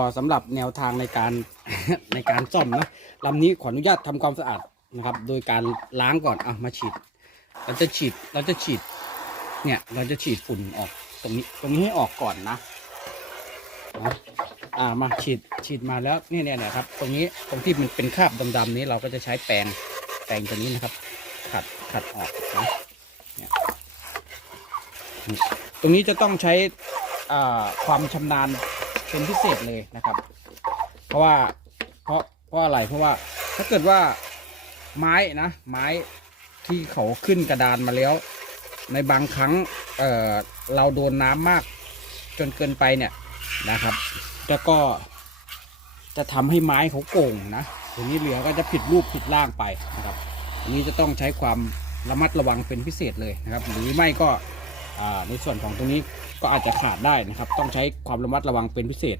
็สำหรับแนวทางในการ ในการซ่อมนะลำนี้ขออนุญาตทำความสะอาดนะครับ โดยการล้างก่อนอะมาฉีด เราจะฉีดเราจะฉีด เนี่ย เราจะฉีดฝุ่นออกตรงนี้ตรงนี้ให้ออกก่อนนะนะอ่ามาฉีดฉีดมาแล้วเนี่ยเนี่ยนี่ยครับ ตรงนี้ตรงที่มันเป็นคราบดำๆนี้เราก็จะใช้แปรงแปรงตัวนี้นะครับ ขัดขัดออกนะเนี่ยตรงนี้จะต้องใช้อ่าความชำนาญ เป็นพิเศษเลยนะครับ เพราะว่าเพราะเพราะอะไรเพราะว่าถ้าเกิดว่าไม้นะ ไม้ที่เขาขึ้นกระดานมาแล้ว ในบางครั้งเเราโดนน้ำมากจนเกินไปเนี่ยนะครับแล้วก็จะทำให้ไม้เขาโก่งนะทีนี้เหลือก็จะผิดรูปผิดร่างไปนะครับอันนี้จะต้องใช้ความระมัดระวังเป็นพิเศษเลยนะครับ หรือไม่ก็ในส่วนของตรงนี้ ก็อาจจะขาดได้นะครับ ต้องใช้ความระมัดระวังเป็นพิเศษ